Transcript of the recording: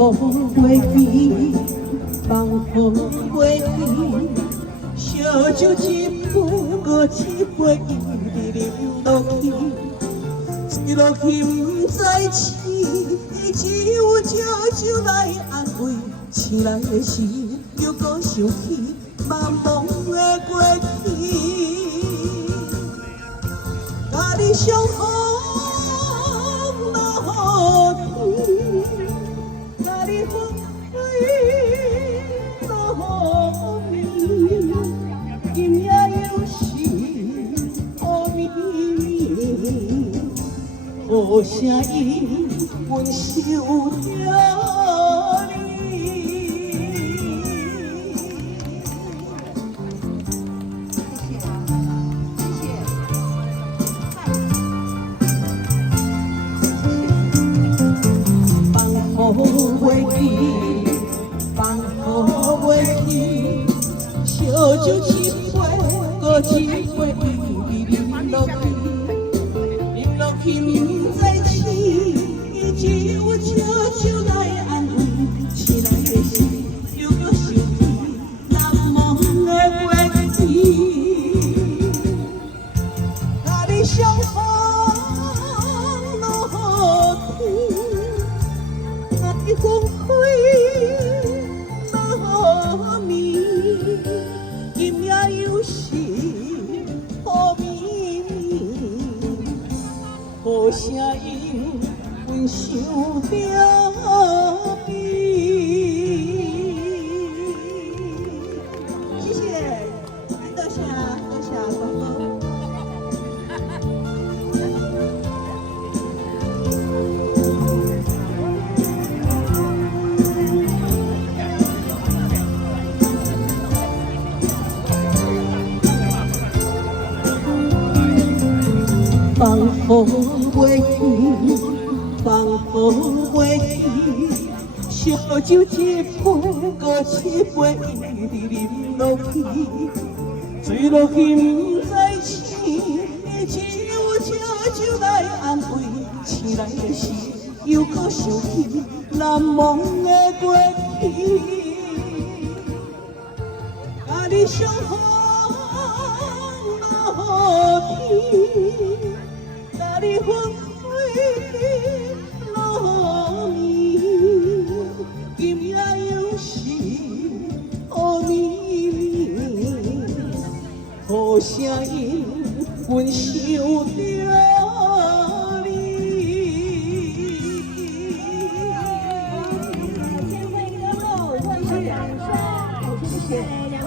风袂记，放风袂记，烧酒一杯，搁一杯一直饮落去，醉落去不知醒，只有借酒来安慰，醒来的时又搁想起茫茫的过去，甲你相逢落雨天，甲你分开落暝，今夜又是黑暝暝，好声音阮想着风袂记，放雨袂记，烧酒一杯，搁一杯一直饮落去，饮落去不知醒，只有借酒来安慰，醒来的时又搁想起难忘的过去，甲你相逢落雨天。风开落暝，今夜又是黑暝暝，好声音阮想着你。谢谢，多谢多谢哥哥。放风袂记，放风袂记，烧酒一杯，搁一杯一直饮落去，醉落去不知醒，只有借酒来安慰，醒来的时又搁想起难忘的过去，甲你相逢落雨天。甲你分开落暝，今夜又是黑暝暝，好声音阮想着你。千惠歌后万事染刷，谢谢。